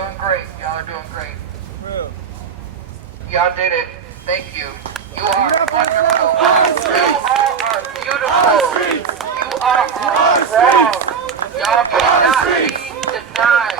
doing great. Y'all are doing great. Y'all did it. Thank you. You are wonderful. You all are beautiful. You are strong. Y'all cannot be denied.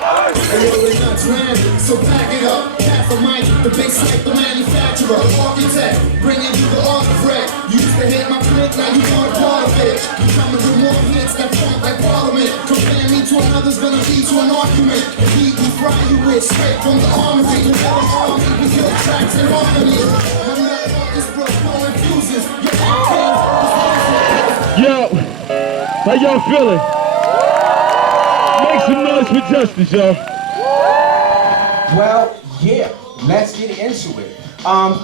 So pack it up, half a mic, the big like the manufacturer, architect, bringing you the artifact. You used to hit my clip, now you want a part of it. You coming with more hits that funk like Parliament. Compare me to another's gonna lead to an argument. Heat we fry you with straight from the armory. The army, we kill tracks in harmony. When that fuckers broke, no infusions. Yo, how y'all feeling? Make some noise for justice, y'all. Well, yeah, let's get into it.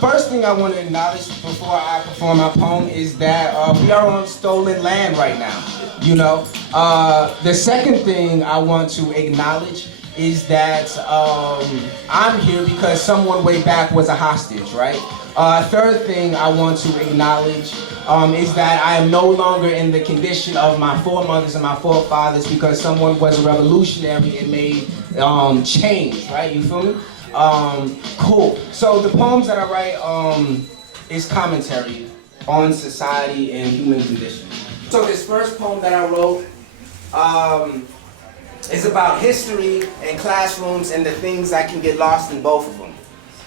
First thing I want to acknowledge before I perform my poem is that we are on stolen land right now, you know. The second thing I want to acknowledge is that I'm here because someone way back was a hostage, right? Third thing I want to acknowledge is that I am no longer in the condition of my foremothers and my forefathers because someone was a revolutionary and made change, right? You feel me? Cool. So the poems that I write is commentary on society and human condition. So this first poem that I wrote is about history and classrooms and the things that can get lost in both of them.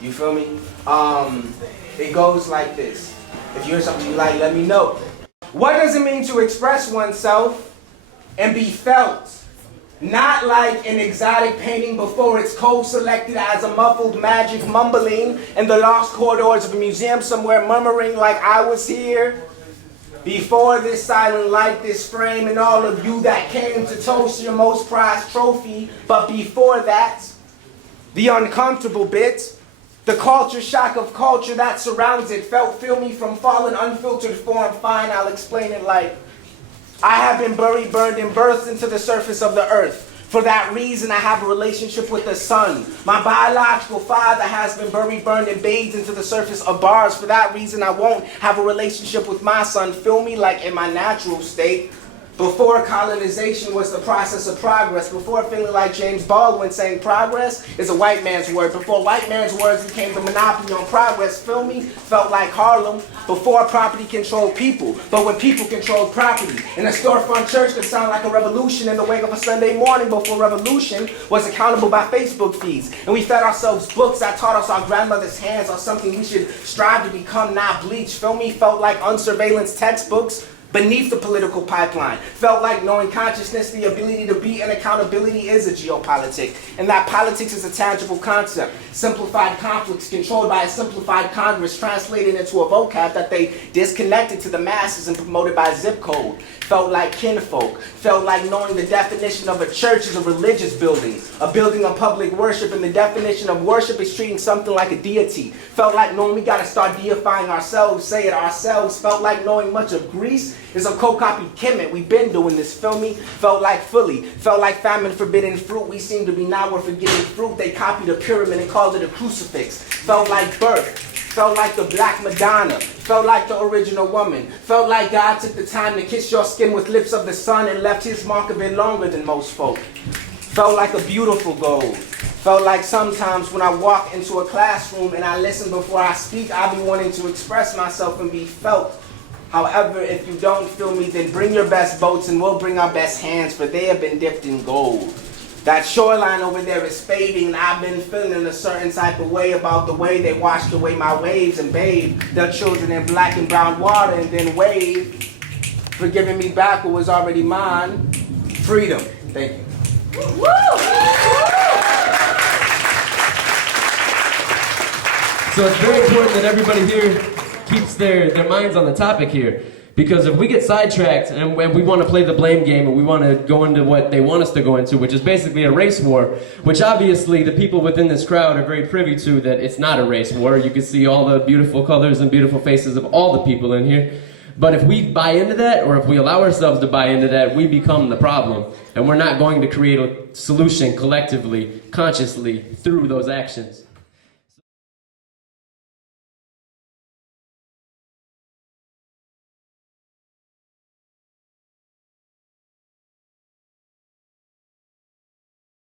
You feel me? It goes like this. If you hear something you like, let me know. What does it mean to express oneself and be felt? Not like an exotic painting before it's cold-selected as a muffled magic mumbling in the lost corridors of a museum somewhere murmuring like I was here. Before this silent light, this frame, and all of you that came to toast your most prized trophy. But before that, the uncomfortable bit, the culture shock of culture that surrounds it, felt filmy from fallen unfiltered form. Fine, I'll explain it like I have been buried, burned, and birthed into the surface of the earth. For that reason, I have a relationship with the sun. My biological father has been buried, burned, and bathed into the surface of bars. For that reason, I won't have a relationship with my son. Feel me like in my natural state. Before colonization was the process of progress. Before feeling like James Baldwin saying progress is a white man's word. Before white man's words became the monopoly on progress. Feel me? Felt like Harlem. Before property controlled people. But when people controlled property. And a storefront church could sound like a revolution in the wake of a Sunday morning. Before revolution was accountable by Facebook feeds. And we fed ourselves books that taught us our grandmother's hands are something we should strive to become, not bleach. Feel me? Felt like unsurveillance textbooks beneath the political pipeline. Felt like knowing consciousness, the ability to be, and accountability is a geopolitic. And that politics is a tangible concept. Simplified conflicts controlled by a simplified Congress translated into a vocab that they disconnected to the masses and promoted by zip code. Felt like kinfolk. Felt like knowing the definition of a church is a religious building. A building of public worship, and the definition of worship is treating something like a deity. Felt like knowing we gotta start deifying ourselves, say it ourselves. Felt like knowing much of Greece is a co-copied Kemet. We've been doing this, feel me? Felt like Philly. Felt like famine forbidden fruit. We seem to be now we're forgetting fruit. They copied a pyramid and called it a crucifix. Felt like birth. Felt like the Black Madonna. Felt like the original woman. Felt like God took the time to kiss your skin with lips of the sun and left his mark a bit longer than most folk. Felt like a beautiful gold. Felt like sometimes when I walk into a classroom and I listen before I speak, I be wanting to express myself and be felt. However, if you don't feel me, then bring your best boats and we'll bring our best hands, for they have been dipped in gold. That shoreline over there is fading, and I've been feeling a certain type of way about the way they washed away my waves and bathed their children in black and brown water and then waved for giving me back what was already mine. Freedom. Thank you. Woo! So it's very important that everybody here keeps their minds on the topic here. Because if we get sidetracked and we want to play the blame game and we want to go into what they want us to go into, which is basically a race war, which obviously the people within this crowd are very privy to, that it's not a race war. You can see all the beautiful colors and beautiful faces of all the people in here. But if we buy into that, or if we allow ourselves to buy into that, we become the problem. And we're not going to create a solution collectively, consciously, through those actions.